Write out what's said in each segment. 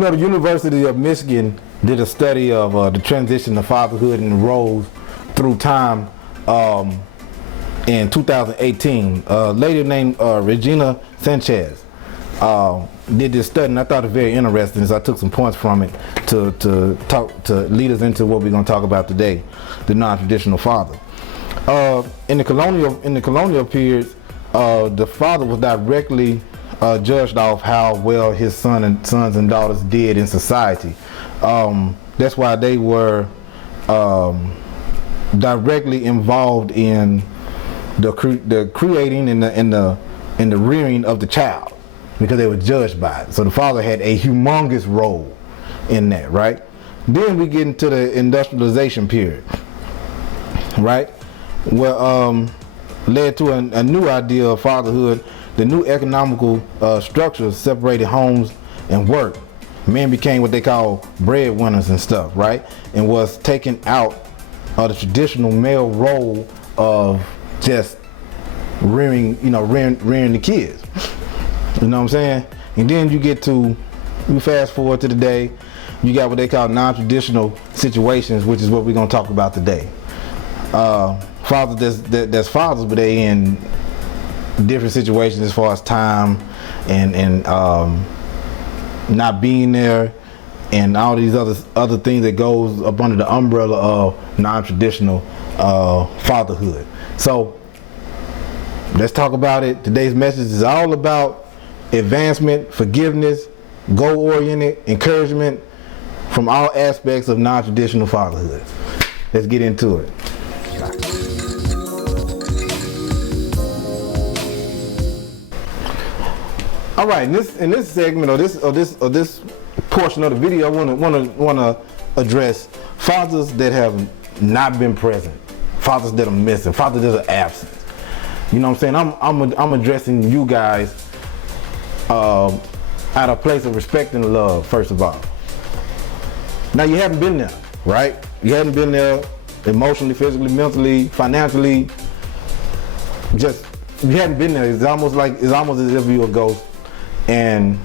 the University of Michigan did a study of the transition of fatherhood and roles through time in 2018. A lady named Regina Sanchez did this study, and I thought it very interesting, so I took some points from it to lead us into what we're going to talk about today, the non-traditional father. In the colonial periods, the father was directly judged off how well his sons and daughters did in society. That's why they were directly involved in the creating and the rearing of the child, because they were judged by it. So the father had a humongous role in that, right? Then we get into the industrialization period, right? Well, led to a new idea of fatherhood. The new economical structures separated homes and work. Men became what they call breadwinners and stuff, right? And was taken out of the traditional male role of just rearing the kids. You know what I'm saying? And then you fast forward to today, you got what they call non-traditional situations, which is what we're gonna talk about today. Fathers that's fathers, but they in different situations as far as time and not being there and all these other things that goes up under the umbrella of non-traditional fatherhood. So let's talk about it. Today's message is all about advancement, forgiveness, goal-oriented, encouragement from all aspects of non-traditional fatherhood. Let's get into it. All right, in this segment or this portion of the video, I want to address fathers that have not been present, fathers that are missing, fathers that are absent. You know what I'm saying? I'm addressing you guys out of a place of respect and love, first of all. Now, you haven't been there, right? You haven't been there emotionally, physically, mentally, financially. Just, you haven't been there. It's almost as if you were a ghost. And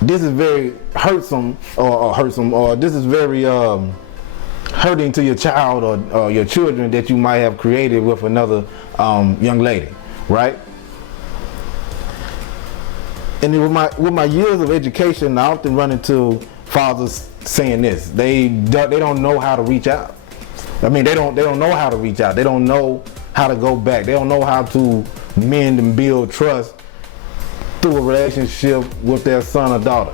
this is very hurtsome, or this is very hurting to your child or your children that you might have created with another young lady, right? And with my years of education, I often run into fathers saying this: they don't know how to reach out. I mean, they don't know how to reach out. They don't know how to go back. They don't know how to mend and build trust through a relationship with their son or daughter.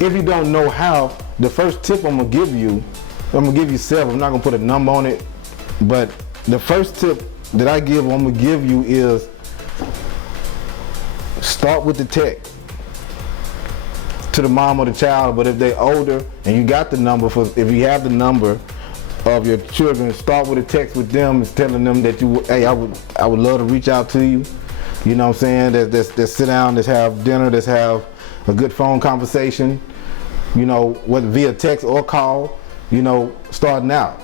If you don't know how, the first tip I'm gonna give you several. I'm not gonna put a number on it, but the first tip that I'm gonna give you is start with the text to the mom or the child. But if they're older and you got the number, if you have the number of your children, start with a text with them, is telling them that I would love to reach out to you. You know what I'm saying? Let's sit down, let's have dinner, let's have a good phone conversation, you know, whether via text or call, you know, starting out.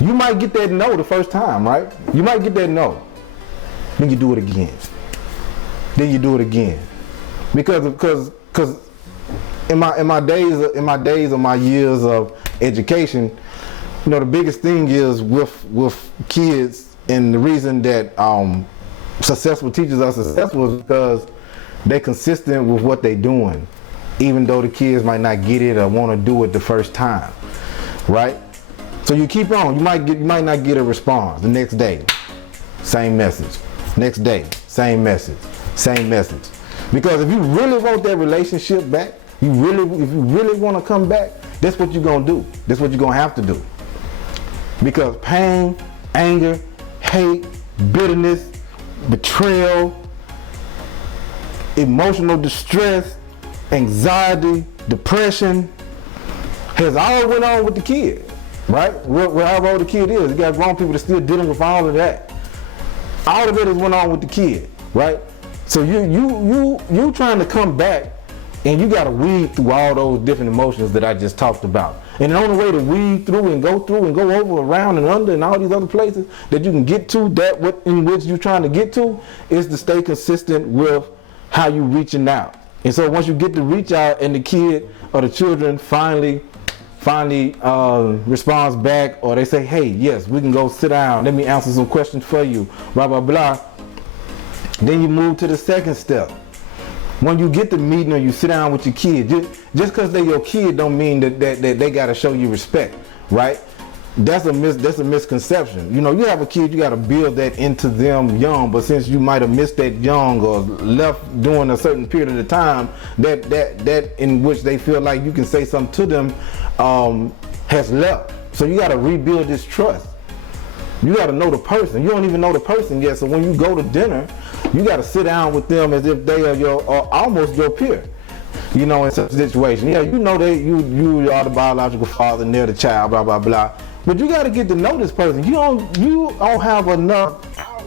You might get that no the first time, right? You might get that no. Then you do it again. Then you do it again. Because in my days of my years of education, you know, the biggest thing is with kids, and the reason that successful teachers are successful is because they're consistent with what they're doing, even though the kids might not get it or want to do it the first time, right? So you keep on. You might not get a response the next day, same message. Next day, same message, same message. Because if you really want that relationship back, if you really want to come back, that's what you're gonna do. That's what you're gonna have to do. Because pain, anger, hate, bitterness, betrayal, emotional distress, anxiety, depression has all went on with the kid, right? However old the kid is, you got grown people that still dealing with all of that. All of it has went on with the kid, right? So you trying to come back, and you got to weed through all those different emotions that I just talked about. And the only way to weed through and go over, around and under and all these other places that you can get to, in which you're trying to get to, is to stay consistent with how you reaching out. And so once you get to reach out and the kid or the children finally responds back, or they say, hey, yes, we can go sit down, let me answer some questions for you, blah, blah, blah. Then you move to the second step. When you get the meeting or you sit down with your kid, just because they're your kid don't mean that they got to show you respect, right? That's a misconception. You know, you have a kid, you got to build that into them young, but since you might have missed that young or left during a certain period of time, that in which they feel like you can say something to them has left. So you got to rebuild this trust. You got to know the person. You don't even know the person yet. So when you go to dinner, you got to sit down with them as if they are almost your peer. You know, in such a situation. Yeah, you know you are the biological father and they're the child, blah, blah, blah. But you got to get to know this person. You don't have enough power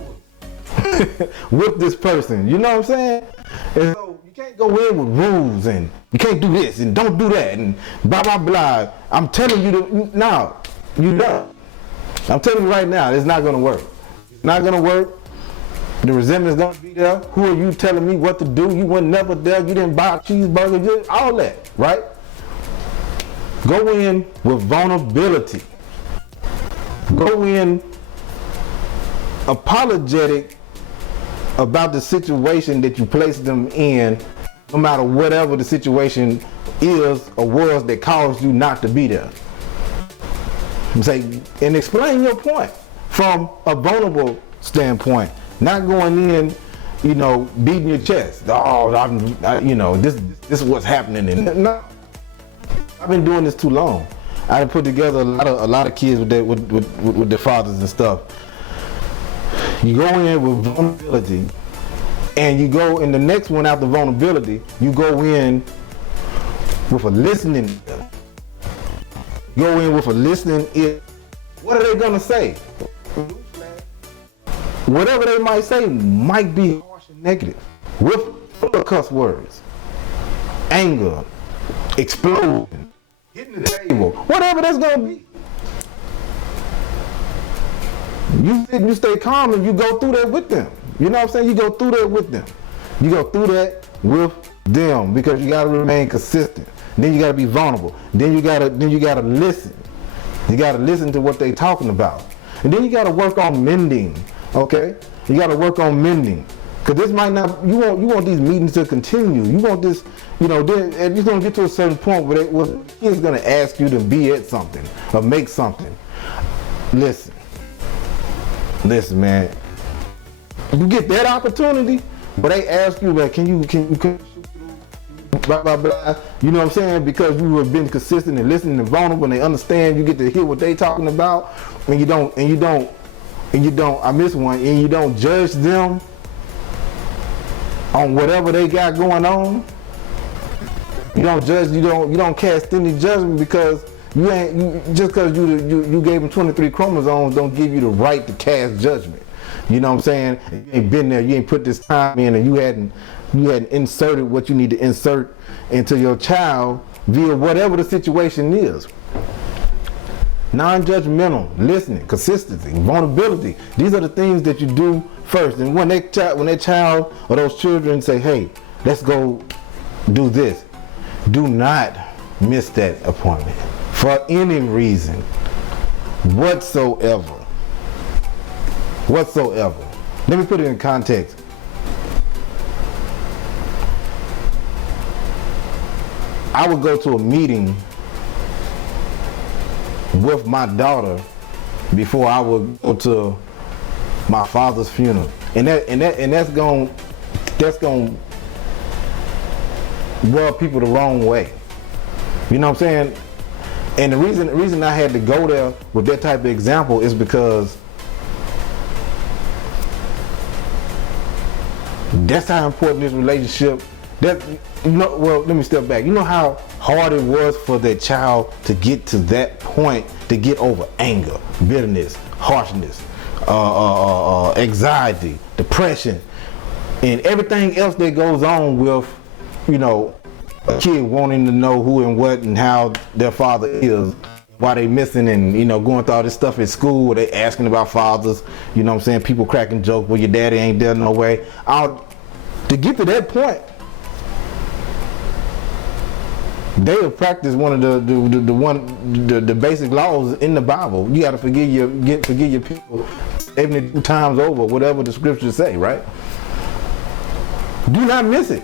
with this person. You know what I'm saying? And so you can't go in with rules and you can't do this and don't do that and blah, blah, blah. I'm telling you now, you don't. I'm telling you right now, it's not going to work. It's not going to work. The resentment is going to be there. Who are you telling me what to do? You were never there. You didn't buy a cheeseburger. All that, right? Go in with vulnerability. Go in apologetic about the situation that you placed them in, no matter whatever the situation is or was that caused you not to be there. And explain your point from a vulnerable standpoint, not going in, you know, beating your chest. Oh, you know, this is what's happening. No, I've been doing this too long. I done put together a lot of kids with their fathers and stuff. You go in with vulnerability, and you go in the next one after vulnerability. You go in with a listening. Go in with a listening ear. What are they gonna say? Whatever they might say might be harsh and negative, with cuss words, anger, explosion, hitting the table, whatever that's gonna be. You stay calm and you go through that with them. You know what I'm saying? You go through that with them. You go through that with them because you gotta remain consistent. Then you gotta be vulnerable. Then you gotta listen. You gotta listen to what they talking about. And then you gotta work on mending. Okay? You gotta work on mending. Cause this might not, you want these meetings to continue. You want this, you know, then and you're gonna get to a certain point where the kid's gonna ask you to be at something or make something. Listen, man. You get that opportunity, but they ask you, like, can you blah, blah, blah. You know what I'm saying? Because you have been consistent and listening and vulnerable and they understand, you get to hear what they talking about, and you don't, I missed one, and you don't judge them on whatever they got going on. You don't judge, you don't cast any judgment because just because you gave them 23 chromosomes don't give you the right to cast judgment. You know what I'm saying? You ain't been there, you ain't put this time in, and you hadn't inserted what you need to insert into your child via whatever the situation is. Non-judgmental, listening, consistency, vulnerability. These are the things that you do first. And when that child or those children say, hey, let's go do this, do not miss that appointment for any reason whatsoever. Let me put it in context. I would go to a meeting with my daughter before I would go to my father's funeral, and that's going rub people the wrong way. You know what I'm saying? And the reason I had to go there with that type of example is because that's how important this relationship. Well, let me step back. You know how hard it was for that child to get to that point, to get over anger, bitterness, harshness, anxiety, depression, and everything else that goes on with, you know, a kid wanting to know who and what and how their father is, why they missing, and, you know, going through all this stuff at school where they asking about fathers, you know what I'm saying, people cracking jokes, well, your daddy ain't there no way. to get to that point, they have practiced one of the basic laws in the Bible. You got to forgive your people 72 times over, whatever the scriptures say, right? Do not miss it,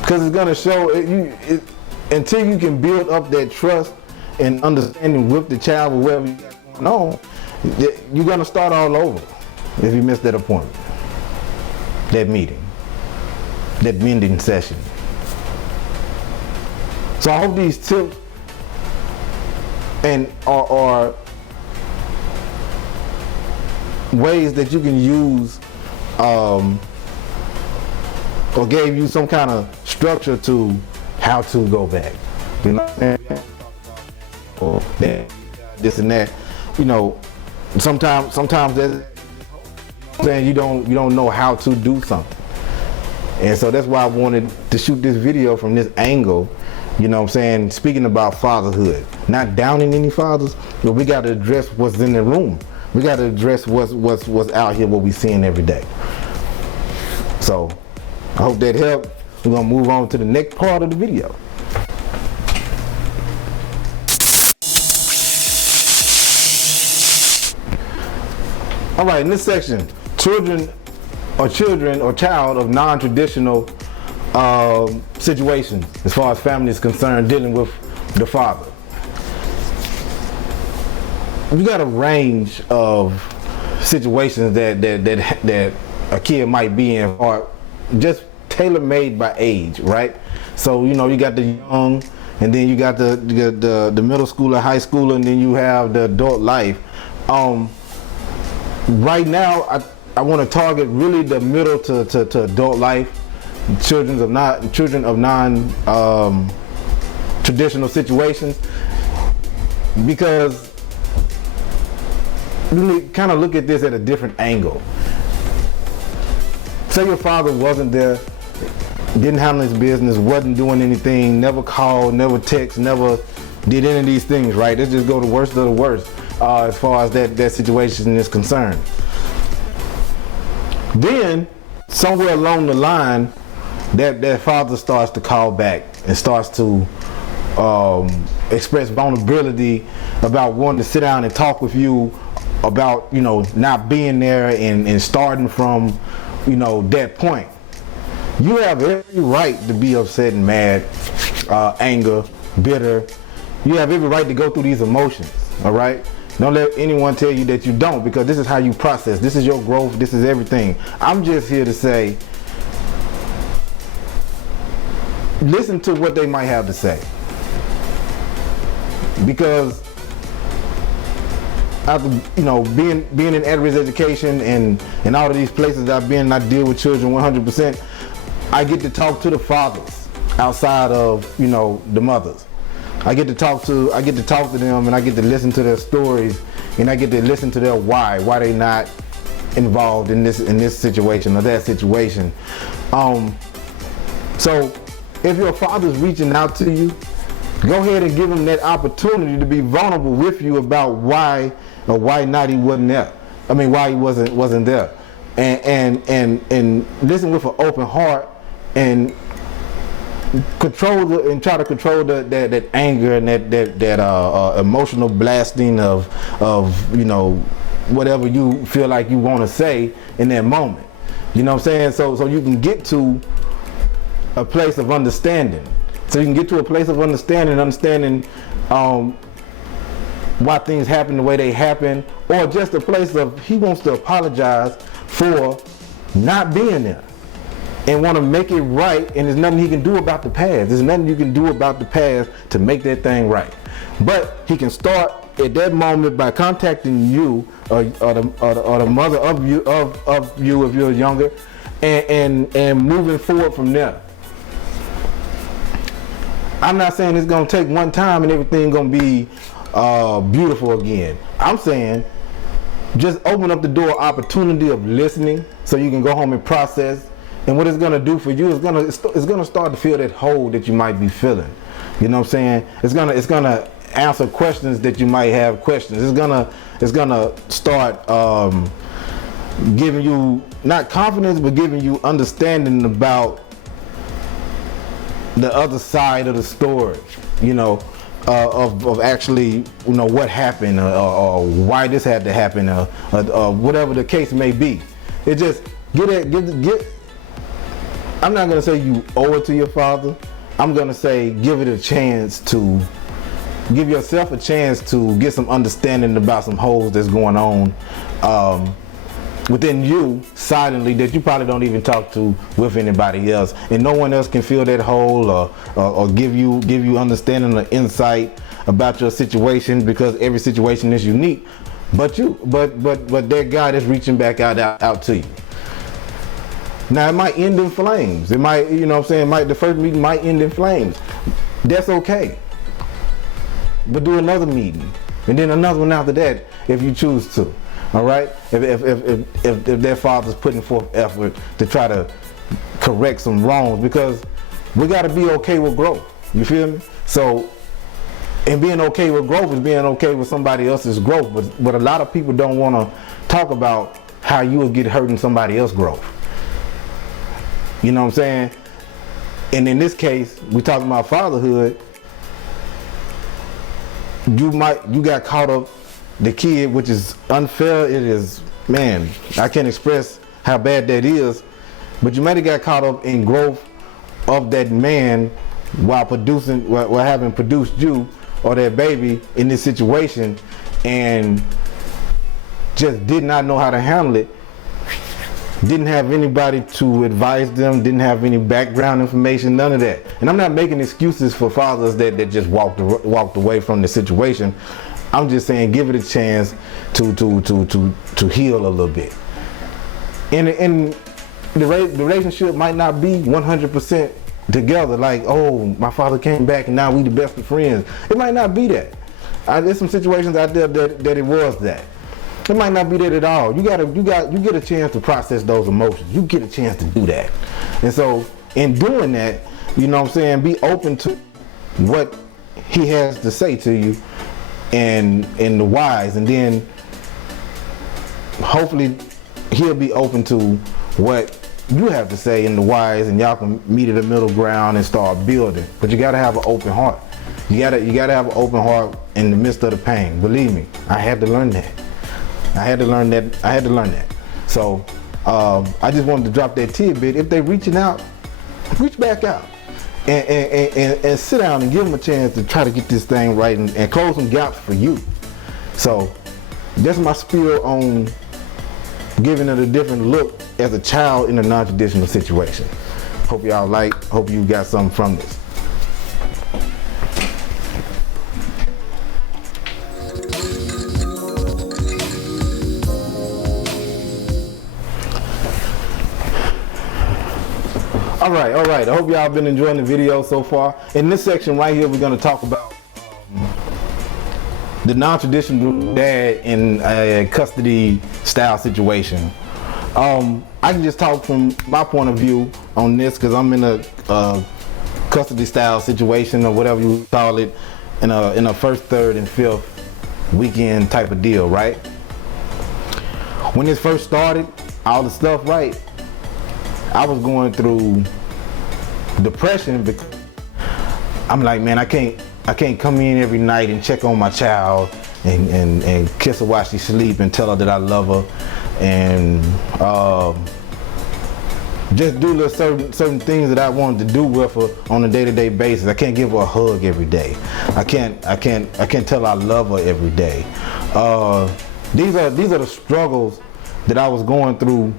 because it's going to show until you can build up that trust and understanding with the child or whatever you got going on. You're going to start all over if you miss that appointment, that meeting, that mending session. So I hope these tips are ways that you can use, or gave you some kind of structure to how to go back. You know what I'm saying? Or that, this and that. You know, sometimes that's saying you don't know how to do something. And so that's why I wanted to shoot this video from this angle. You know what I'm saying? Speaking about fatherhood, not downing any fathers, but we got to address what's in the room. We got to address what's out here, what we seeing every day. So I hope that helped. We're gonna move on to the next part of the video. All right, in this section, children or child of non-traditional situations as far as family is concerned, dealing with the father. You got a range of situations that a kid might be in, or just tailor-made by age, right? So you know, you got the young, and then you got the middle schooler, high schooler, and then you have the adult life. Right now, I want to target really the middle to adult life. Children of non traditional situations, because really kind of look at this at a different angle. Say your father wasn't there, didn't handle his business, wasn't doing anything, never called, never text, never did any of these things, right? Let's just go the worst of the worst as far as that situation is concerned. Then somewhere along the line, that father starts to call back and starts to express vulnerability about wanting to sit down and talk with you about, you know, not being there and starting from, you know, that point. You have every right to be upset and mad, anger, bitter. You have every right to go through these emotions, all right? Don't let anyone tell you that you don't, because this is how you process. This is your growth. This is everything. I'm just here to say, listen to what they might have to say, because after, you know, being in at-risk education and all of these places that I've been, and I deal with children 100%. I get to talk to the fathers outside of, you know, the mothers. I get to talk to them, and I get to listen to their stories, and I get to listen to their why they not involved in this situation or that situation. So if your father's reaching out to you, go ahead and give him that opportunity to be vulnerable with you about why or why not he wasn't there. I mean, why he wasn't there, and listen with an open heart and try to control that anger and that emotional blasting of you know, whatever you feel like you want to say in that moment. You know what I'm saying? So you can get to a place of understanding. So you can get to a place of understanding why things happen the way they happen, or just a place of he wants to apologize for not being there and want to make it right, and there's nothing he can do about the past. There's nothing you can do about the past to make that thing right. But he can start at that moment by contacting you or the mother of you if you're younger, and moving forward from there. I'm not saying it's gonna take one time and everything gonna be beautiful again. I'm saying just open up the door opportunity of listening, so you can go home and process. And what it's gonna do for you is it's gonna start to fill that hole that you might be feeling. You know what I'm saying? It's gonna answer questions that you might have questions. It's gonna start giving you not confidence, but giving you understanding about the other side of the story, you know, of actually, you know, what happened, or why this had to happen, or whatever the case may be. It just get. I'm not gonna say you owe it to your father. I'm gonna say give it a chance to give yourself a chance to get some understanding about some holes that's going on within you silently that you probably don't even talk to with anybody else, and no one else can fill that hole or give you understanding or insight about your situation, because every situation is unique. But that God is reaching back out to you. Now it might end in flames. It might, you know what I'm saying, the first meeting might end in flames. That's okay. But do another meeting, and then another one after that if you choose to. All right? If their father's putting forth effort to try to correct some wrongs, because we got to be okay with growth. You feel me? So, and being okay with growth is being okay with somebody else's growth. But a lot of people don't want to talk about how you will get hurt in somebody else's growth. You know what I'm saying? And in this case, we talking about fatherhood. You got caught up, the kid, which is unfair. It is, man, I can't express how bad that is. But you might have got caught up in growth of that man while having produced you or that baby in this situation, and just did not know how to handle it. Didn't have anybody to advise them, didn't have any background information, none of that. And I'm not making excuses for fathers that just walked away from the situation. I'm just saying give it a chance to heal a little bit. And the relationship might not be 100% together, like, oh, my father came back and now we the best of friends. It might not be that. There's some situations out there that it was that. It might not be that at all. You get a chance to process those emotions. You get a chance to do that. And so in doing that, you know what I'm saying, be open to what he has to say to you and the whys, and then hopefully he'll be open to what you have to say in the whys, and y'all can meet at a middle ground and start building. But you gotta have an open heart. You gotta have an open heart in the midst of the pain. Believe me, I had to learn that. I had to learn that. So I just wanted to drop that tidbit. If they're reaching out, reach back out and sit down and give them a chance to try to get this thing right and close some gaps for you. So that's my spiel on giving it a different look as a child in a non-traditional situation. Hope you got something from this. All right. I hope y'all been enjoying the video so far. In this section right here, we're going to talk about the non-traditional dad in a custody style situation. I can just talk from my point of view on this because I'm in a custody style situation, or whatever you call it, in a first, third, and fifth weekend type of deal, right? When this first started, all the stuff, right, I was going through depression because I'm like, man, I can't come in every night and check on my child and kiss her while she sleep and tell her that I love her, and just do the certain things that I wanted to do with her on a day-to-day basis. I can't give her a hug every day. I can't tell her I love her every day. These are the struggles that I was going through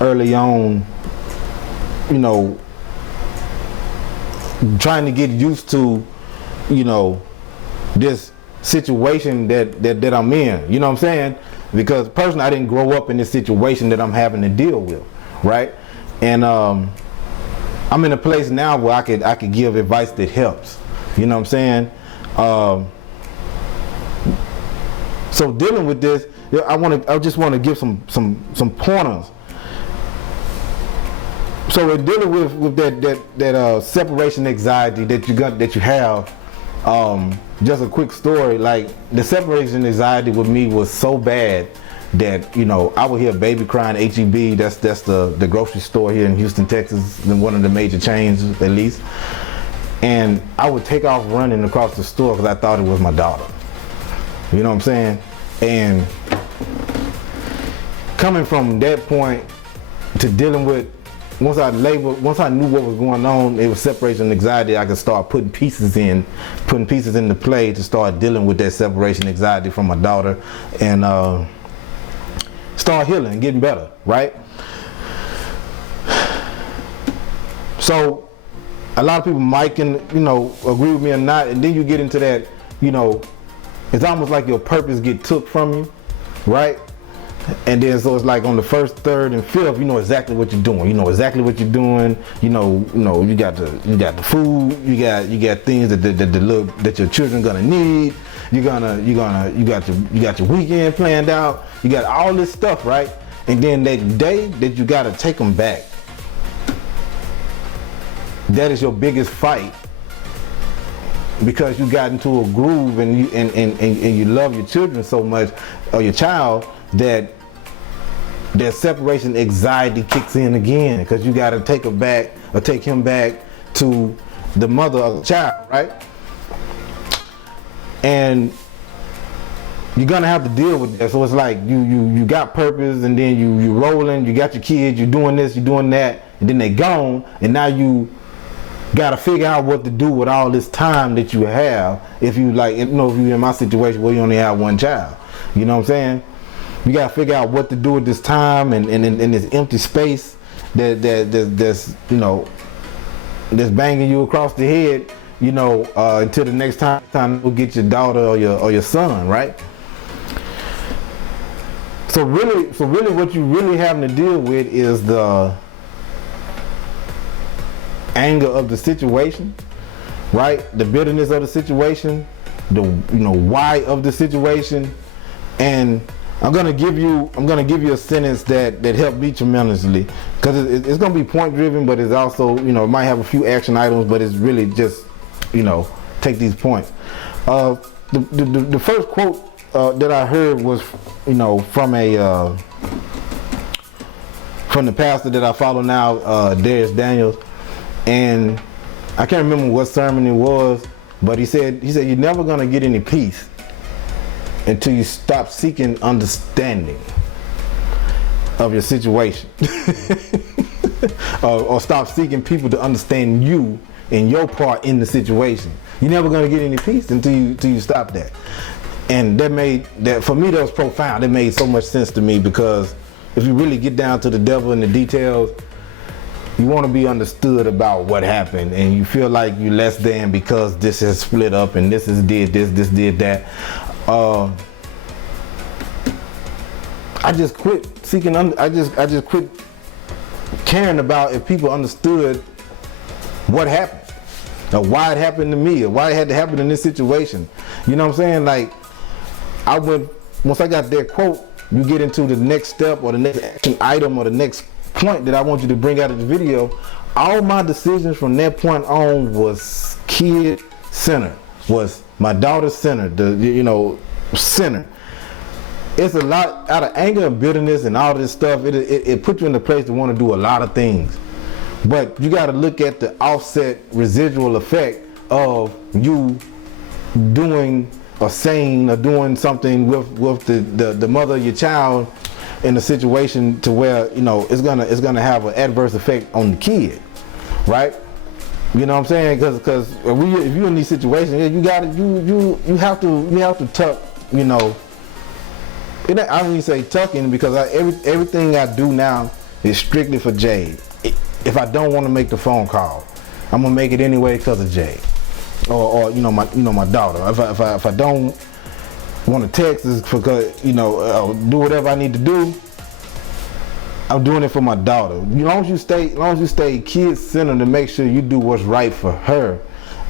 early on, you know, trying to get used to, you know, this situation that I'm in, you know what I'm saying? Because personally, I didn't grow up in this situation that I'm having to deal with, right? And I'm in a place now where I could give advice that helps, you know what I'm saying? So dealing with this, I just want to give some pointers. So we're dealing with that separation anxiety that you have. Just a quick story, like the separation anxiety with me was so bad that, you know, I would hear a baby crying HEB, that's the grocery store here in Houston, Texas, one of the major chains at least. And I would take off running across the store because I thought it was my daughter. You know what I'm saying? And coming from that point to dealing with, once I knew what was going on, it was separation anxiety, I could start putting pieces into play to start dealing with that separation anxiety from my daughter and start healing and getting better, right? So a lot of people might can, you know, agree with me or not, and then you get into that, you know, it's almost like your purpose get took from you, right? And then so it's like on the first, third, and fifth, you know exactly what you're doing. You know exactly what you're doing. You know, you got the food. You got things that your children gonna need. You got your weekend planned out. You got all this stuff, right? And then that day that you gotta take them back, that is your biggest fight, because you got into a groove and you love your children so much, or your child, that separation anxiety kicks in again, because you got to take her back or take him back to the mother of the child, right? And you're gonna have to deal with that. So it's like you got purpose, and then you rolling, you got your kids, you're doing this, you're doing that, and then they gone, and now you got to figure out what to do with all this time that you have. If you like, you know, if you're in my situation where you only have one child, you know what I'm saying? You got to figure out what to do with this time and in this empty space that's, you know, that's banging you across the head, you know, until the next time you get your daughter or your son, right? So really what you really having to deal with is the anger of the situation, right? The bitterness of the situation, the, you know, why of the situation. And I'm gonna give you a sentence that helped me tremendously, because it's gonna be point driven, but it's also, you know, it might have a few action items, but it's really just, you know, take these points. The first quote that I heard was, you know, from the pastor that I follow now, Darius Daniels. And I can't remember what sermon it was, but he said you're never gonna get any peace until you stop seeking understanding of your situation, or stop seeking people to understand you and your part in the situation. You're never gonna get any peace until you stop that. And that for me, that was profound. It made so much sense to me, because if you really get down to the devil in the details, you want to be understood about what happened, and you feel like you're less than because this has split up and this has did this did that. I just quit seeking. I just quit caring about if people understood what happened, or why it happened to me, or why it had to happen in this situation. You know what I'm saying? Like, once I got that quote, you get into the next step or the next action item or the next point that I want you to bring out of the video. All my decisions from that point on was kid centered, was my daughter centered, centered. It's a lot out of anger and bitterness and all this stuff. It puts you in the place to want to do a lot of things, but you got to look at the offset residual effect of you doing or saying or doing something with the mother of your child in a situation to where, you know, it's gonna have an adverse effect on the kid, right? You know what I'm saying? Because if you're in these situations, you have to tuck, you know. I don't even say tucking, because everything I do now is strictly for Jade. If I don't want to make the phone call, I'm gonna make it anyway because of Jade, or my daughter. If I don't want to text, is because, you know, do whatever I need to do. I'm doing it for my daughter. As long as you stay kid centered to make sure you do what's right for her,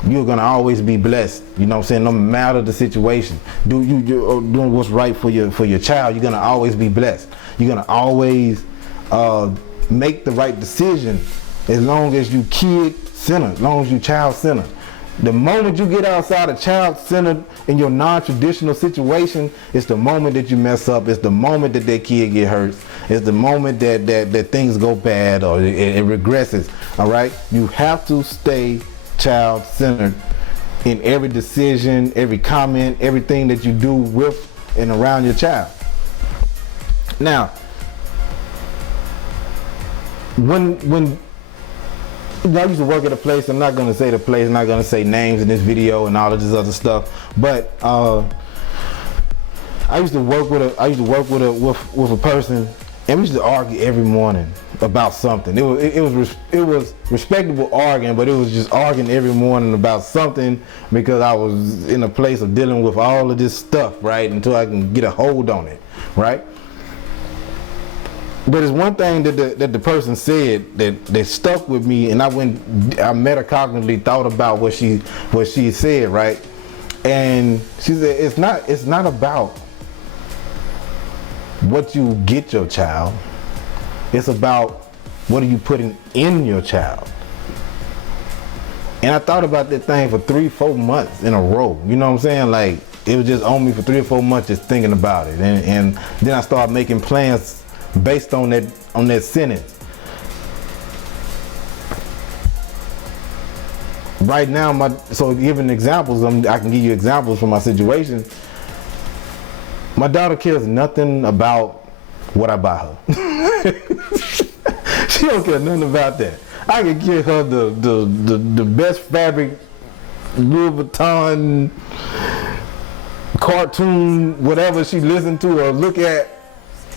you're gonna always be blessed. You know what I'm saying? No matter the situation, you're doing what's right for your child, you're gonna always be blessed. You're gonna always make the right decision, as long as you kid centered, as long as you child centered. The moment you get outside of child-centered in your non-traditional situation, it's the moment that you mess up. It's the moment that that kid get hurt. It's the moment that things go bad or it regresses. All right? You have to stay child-centered in every decision, every comment, everything that you do with and around your child. Now, when I used to work at a place, I'm not going to say the place, I'm not going to say names in this video and all of this other stuff, but I used to work with a person, and we used to argue every morning about something. It was respectable arguing, but it was just arguing every morning about something because I was in a place of dealing with all of this stuff, right, until I can get a hold on it, right? But it's one thing that the person said that stuck with me, and I metacognitively thought about what she said, right? And she said it's not about what you get your child. It's about what are you putting in your child. And I thought about that thing for 3-4 months in a row. You know what I'm saying? Like, it was just on me for 3 or 4 months just thinking about it. And then I started making plans based on that sentence. Right now, so giving examples, I can give you examples from my situation. My daughter cares nothing about what I buy her. She don't care nothing about that. I can give her the best fabric, Louis Vuitton, cartoon, whatever she listen to or look at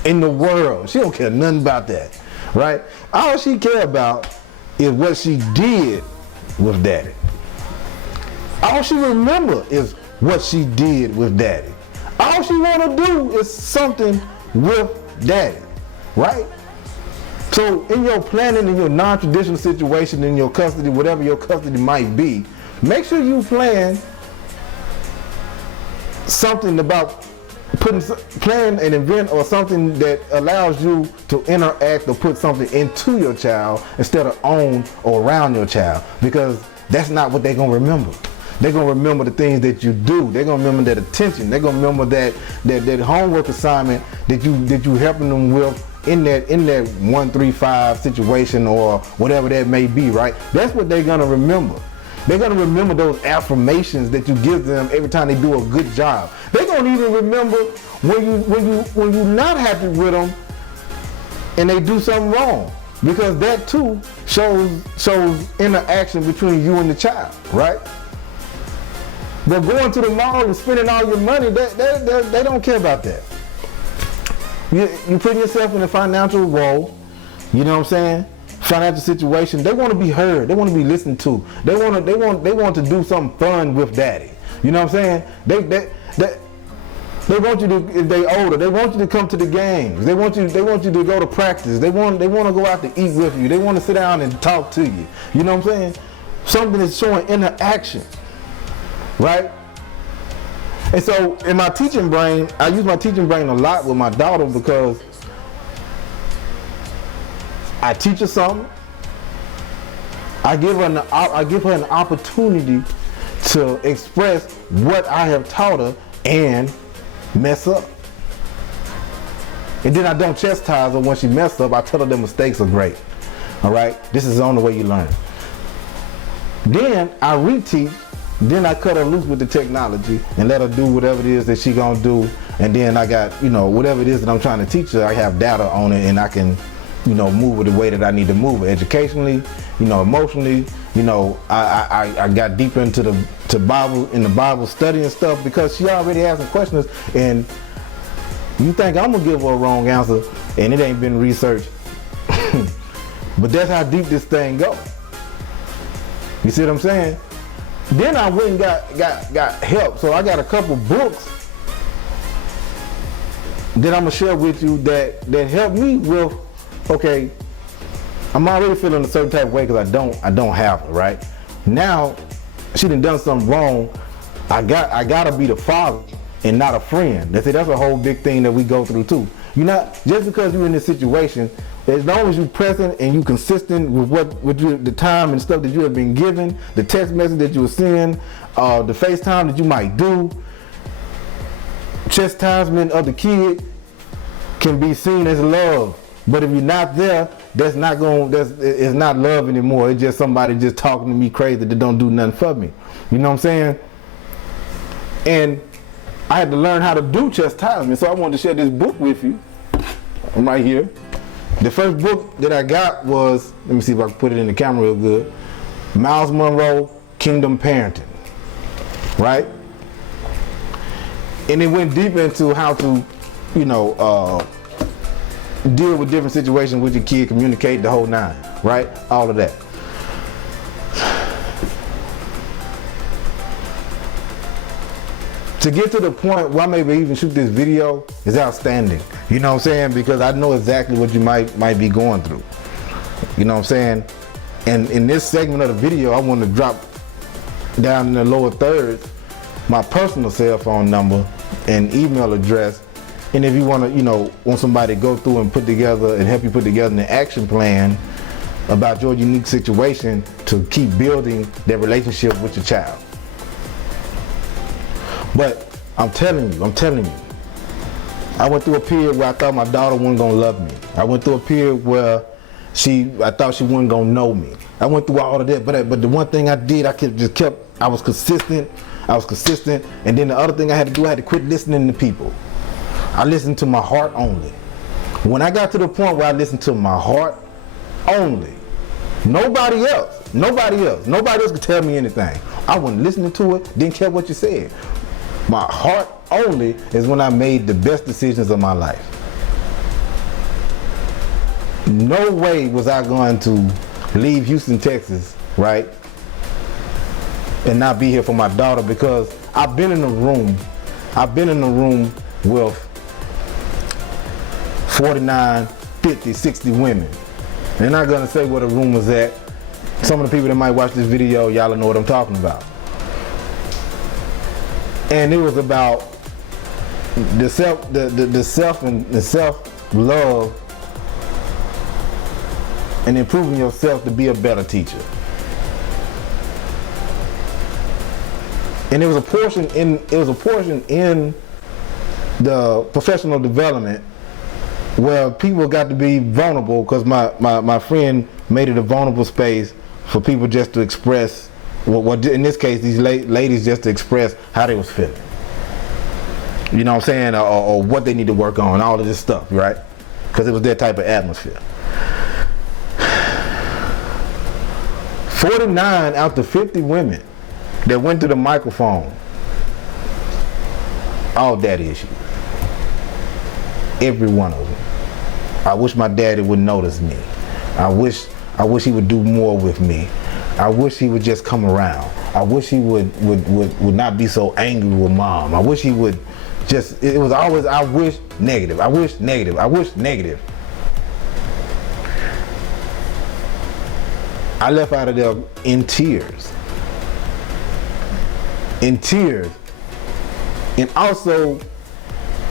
in the world. She don't care nothing about that, right? All she care about is what she did with daddy. All she remember is what she did with daddy. All she want to do is something with daddy, right? So in your planning, in your non-traditional situation, in your custody, whatever your custody might be, make sure you plan something about plan an event or something that allows you to interact or put something into your child instead of on or around your child, because that's not what they're gonna remember. They're gonna remember the things that you do. They're gonna remember that attention. They're gonna remember that homework assignment that you helping them with in that 1-3-5 situation or whatever that may be, right? That's what they're gonna remember. They're gonna remember those affirmations that you give them every time they do a good job. They're gonna even remember when you're not happy with them and they do something wrong, because that too shows interaction between you and the child, right? But going to the mall and spending all your money, they don't care about that. You putting yourself in a financial role, you know what I'm saying? Financial situation. They want to be heard. They want to be listened to. They want to do something fun with daddy. You know what I'm saying? They want you to, if they older, they want you to come to the games. They want you to go to practice. They want to go out to eat with you. They want to sit down and talk to you. You know what I'm saying? Something that's showing interaction, right? And so in my teaching brain, I use my teaching brain a lot with my daughter because I teach her something. I give her an opportunity to express what I have taught her and mess up. And then I don't chastise her when she messed up. I tell her the mistakes are great. All right? This is the only way you learn. Then I reteach. Then I cut her loose with the technology and let her do whatever it is that she gonna do. And then I got, whatever it is that I'm trying to teach her, I have data on it and I can, move it the way that I need to move it. Educationally, emotionally, I got deeper into the Bible study and stuff because she already has some questions, and you think I'm gonna give her a wrong answer and it ain't been researched. But that's how deep this thing goes. You see what I'm saying? Then I went and got help. So I got a couple books that I'm gonna share with you that helped me with, okay, I'm already feeling a certain type of way because I don't have her, right? Now she done something wrong. I gotta be the father and not a friend. That's a whole big thing that we go through too. Just because you're in this situation, as long as you present and you consistent with the time and stuff that you have been given, the text message that you were seeing, the FaceTime that you might do, chastisement of the kid can be seen as love. But if you're not there, it's not love anymore. It's just somebody just talking to me crazy that don't do nothing for me. You know what I'm saying? And I had to learn how to do chastisement, so I wanted to share this book with you. I'm right here. The first book that I got was, let me see if I can put it in the camera real good, Myles Munroe, Kingdom Parenting, right? And it went deep into how to, deal with different situations with your kid, communicate, the whole nine, right? All of that. To get to the point where I maybe even shoot this video is outstanding. You know what I'm saying? Because I know exactly what you might be going through. You know what I'm saying? And in this segment of the video, I want to drop down in the lower thirds my personal cell phone number and email address. And if you want to, want somebody to go through and put together and help you put together an action plan about your unique situation to keep building that relationship with your child. But I'm telling you, I went through a period where I thought my daughter wasn't gonna love me. I went through a period where I thought she wasn't gonna know me. I went through all of that, but the one thing I did, I was consistent, and then the other thing I had to do, I had to quit listening to people. I listened to my heart only. When I got to the point where I listened to my heart only, nobody else could tell me anything. I wasn't listening to it, didn't care what you said. My heart only is when I made the best decisions of my life. No way was I going to leave Houston, Texas, right, and not be here for my daughter, because I've been in a room with 49, 50, 60 women. They're not gonna say where the room was at. Some of the people that might watch this video, y'all know what I'm talking about. And it was about the self-love and improving yourself to be a better teacher. And it was a portion in the professional development where people got to be vulnerable, because my friend made it a vulnerable space for people just to express, what in this case, these ladies just to express how they was feeling. You know what I'm saying? Or what they need to work on, all of this stuff, right? Because it was that type of atmosphere. 49 out of 50 women that went to the microphone, all daddy issues. Every one of them. I wish my daddy would notice me. I wish he would do more with me. I wish he would just come around. I wish he would not be so angry with mom. I wish he would just, it was always, I wish negative. I wish negative. I wish negative. I left out of there in tears. In tears. And also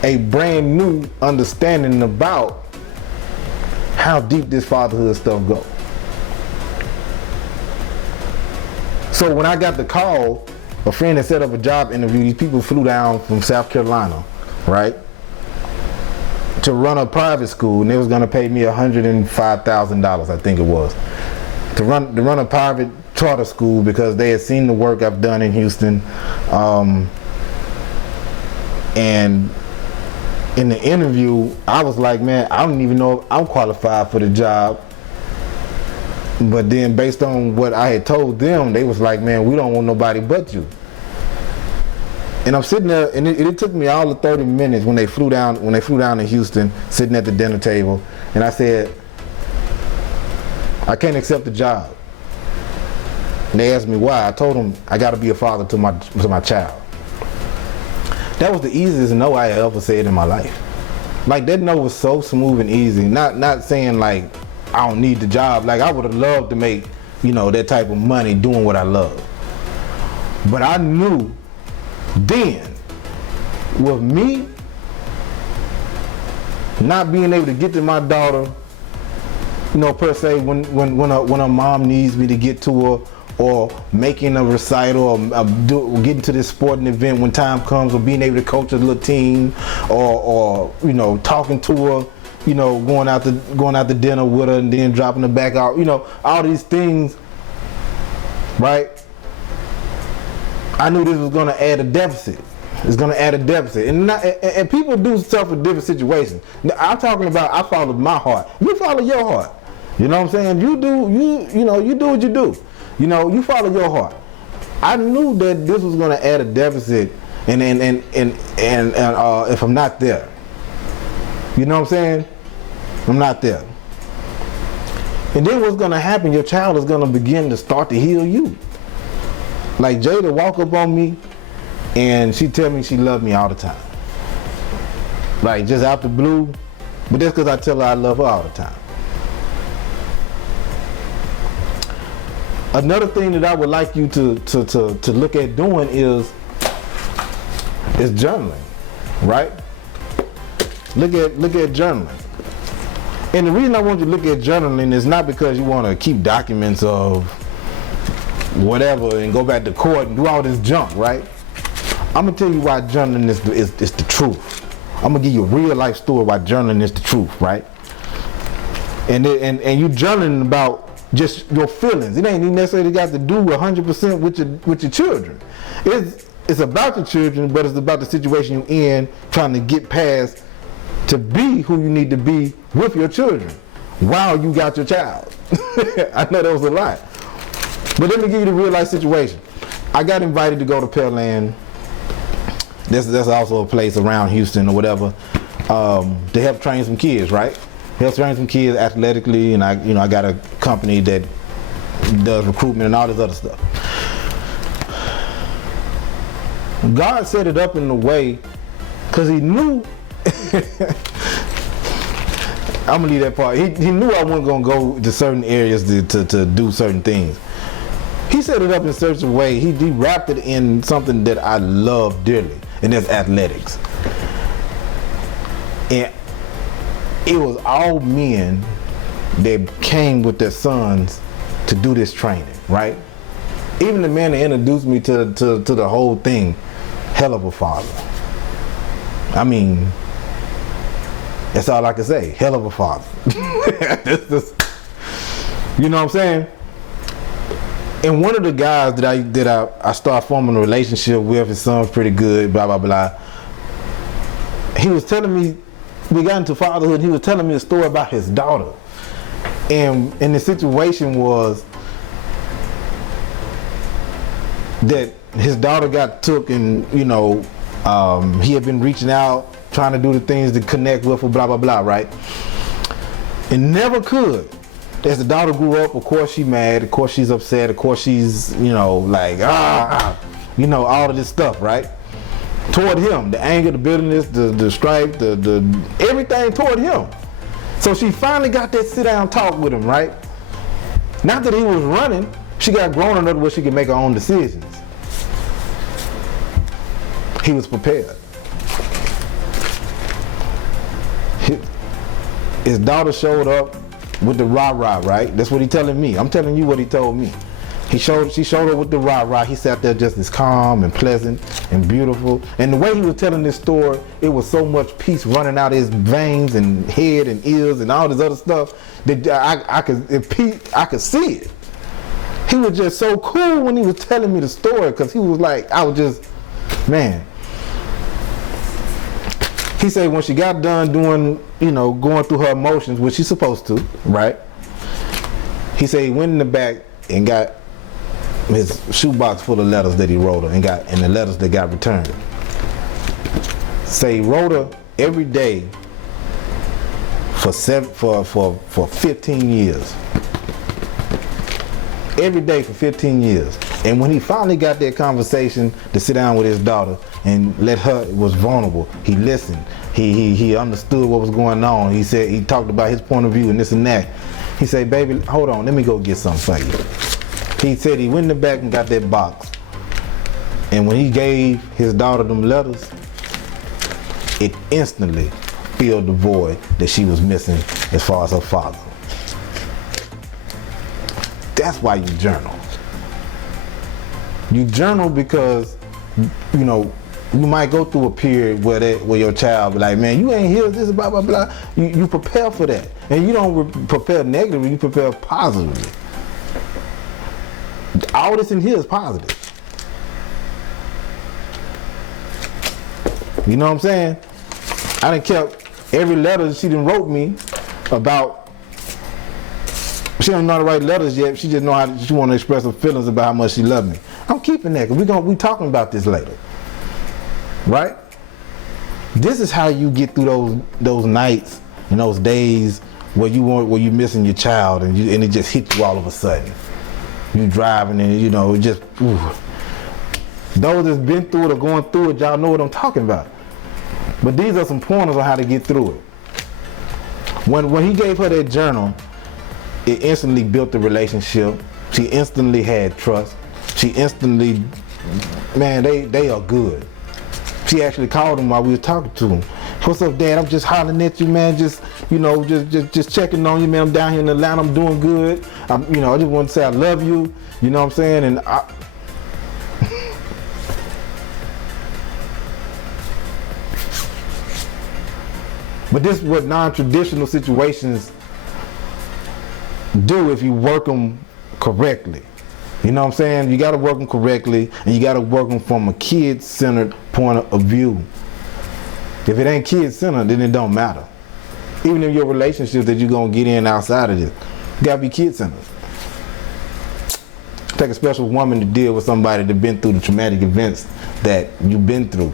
a brand new understanding about how deep this fatherhood stuff goes. So when I got the call, a friend had set up a job interview. These people flew down from South Carolina, right, to run a private school, and they was gonna pay me $105,000, I think it was, to run a private charter school, because they had seen the work I've done in Houston. And in the interview, I was like, man, I don't even know if I'm qualified for the job. But then based on what I had told them, they was like, man, we don't want nobody but you. And I'm sitting there, and it took me all of 30 minutes when they flew down to Houston, sitting at the dinner table, and I said, I can't accept the job. And they asked me why. I told them I got to be a father to my child. That was the easiest no I ever said in my life. Like, that no was so smooth and easy. Not saying like I don't need the job. Like, I would have loved to make, that type of money doing what I love. But I knew then, with me not being able to get to my daughter you know, per se, when a mom needs me to get to her, or making a recital, or getting to this sporting event when time comes, or being able to coach a little team, or you know, talking to her, you know, going out to dinner with her and then dropping her back out, you know, all these things, right? I knew this was going to add a deficit. It's going to add a deficit, and people do stuff in different situations. Now, I'm talking about I follow my heart. You follow your heart. You know what I'm saying? You do what you do. You know, you follow your heart. I knew that this was going to add a deficit, and if I'm not there, you know what I'm saying? I'm not there. And then what's going to happen? Your child is going to begin to start to heal you. Like Jada walk up on me, and she tell me she love me all the time. Like just out the blue, but that's because I tell her I love her all the time. Another thing that I would like you to look at doing is journaling, right? Look at journaling. And the reason I want you to look at journaling is not because you want to keep documents of whatever and go back to court and do all this junk, right? I'm gonna tell you why journaling is the truth. I'm gonna give you a real life story why journaling is the truth, right? And you journaling about just your feelings. It ain't even necessarily got to do 100% with your children. It's about your children, but it's about the situation you're in, trying to get past to be who you need to be with your children while you got your child. I know that was a lot, but let me give you the real life situation. I got invited to go to Pearland. That's also a place around Houston or whatever, to help train some kids, right? Help train some kids athletically, and I got a company that does recruitment and all this other stuff. God set it up in a way because He knew. I'm gonna leave that part. He knew I wasn't gonna go to certain areas to do certain things. He set it up in such a way. He wrapped it in something that I love dearly, and that's athletics. And it was all men that came with their sons to do this training, right? Even the man that introduced me to the whole thing, hell of a father. I mean, that's all I can say. Hell of a father. You know what I'm saying? And one of the guys that I started forming a relationship with, his son's pretty good, blah blah blah. He was telling me, we got into fatherhood, and he was telling me a story about his daughter. And the situation was that his daughter got took, and he had been reaching out, trying to do the things to connect with her, blah blah blah, right? And never could. As the daughter grew up, of course she mad, of course she's upset, of course she's, like, all of this stuff, right? Toward him, the anger, the bitterness, the strife, the everything toward him. So she finally got that sit down talk with him, right? Not that he was running, she got grown enough where she could make her own decisions. He was prepared. His daughter showed up with the rah-rah, right? That's what he's telling me. I'm telling you what he told me. She showed up with the rah-rah. He sat there just as calm and pleasant and beautiful. And the way he was telling this story, it was so much peace running out of his veins and head and ears and all this other stuff that I could see it. He was just so cool when he was telling me the story, because he was like, I was just, man. He said when she got done doing, going through her emotions, which she's supposed to, right? He said he went in the back and got his shoebox full of letters that he wrote her, and the letters that got returned. Say he wrote her every day for 15 years. Every day for 15 years. And when he finally got that conversation to sit down with his daughter and let her, was vulnerable, he listened. He understood what was going on. He said, he talked about his point of view and this and that. He said, baby, hold on, let me go get something for you. He said he went in the back and got that box. And when he gave his daughter them letters, it instantly filled the void that she was missing as far as her father. That's why you journal. You journal because, you know, you might go through a period where your child be like, man, you ain't hear this, blah, blah, blah. You prepare for that. And you don't prepare negatively, you prepare positively. All this in here is positive. You know what I'm saying? I done kept every letter she done wrote me about. She don't know how to write letters yet. She just know how she want to express her feelings about how much she love me. I'm keeping that because we talking about this later, right? This is how you get through those nights and those days where you missing your child and it just hits you all of a sudden. You driving and you know just. Ooh. Those that's been through it or going through it, y'all know what I'm talking about. But these are some pointers on how to get through it. When he gave her that journal, it instantly built the relationship. She instantly had trust. She instantly, man, they are good. She actually called him while we were talking to him. What's up, Dad? I'm just hollering at you, man. Just, you know, just checking on you, man. I'm down here in Atlanta. I'm doing good. I just want to say I love you. You know what I'm saying? And but this is what non-traditional situations do if you work them correctly. You know what I'm saying? You gotta work them correctly and you gotta work them from a kid-centered point of view. If it ain't kid-centered, then it don't matter. Even in your relationship that you're gonna get in outside of this, you gotta be kid-centered. Take a special woman to deal with somebody that's been through the traumatic events that you've been through.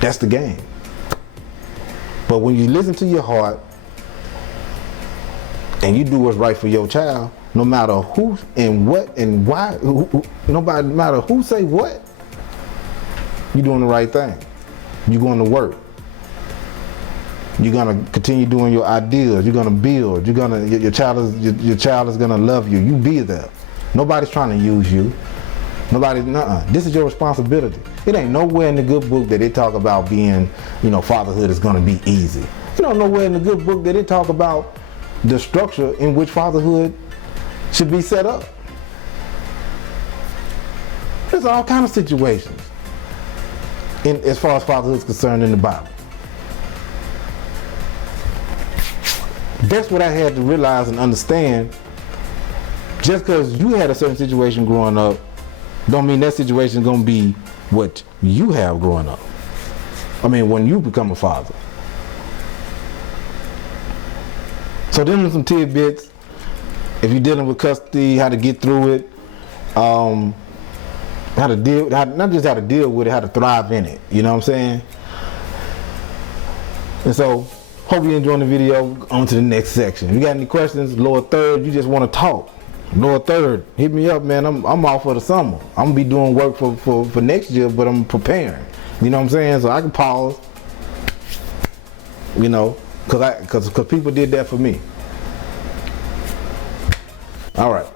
That's the game. But when you listen to your heart and you do what's right for your child, no matter who and what and why, no matter who say what, you're doing the right thing. You're going to work. You're gonna continue doing your ideals. You're gonna build. Your child is gonna love you. You be there. Nobody's trying to use you. This is your responsibility. It ain't nowhere in the good book that they talk about being, you know, fatherhood is gonna be easy. You don't know nowhere in the good book that they talk about the structure in which fatherhood should be set up. There's all kinds of situations as far as fatherhood is concerned in the Bible. That's what I had to realize and understand. Just because you had a certain situation growing up, don't mean that situation is going to be what you have growing up. I mean, when you become a father. So then there's some tidbits. If you're dealing with custody, how to get through it, not just how to deal with it, how to thrive in it. You know what I'm saying? And so, hope you're enjoying the video. On to the next section. If you got any questions, lower third, you just want to talk. Lower third, hit me up, man. I'm off for the summer. I'm gonna be doing work for next year, but I'm preparing. You know what I'm saying? So I can pause. You know, cause people did that for me. All right.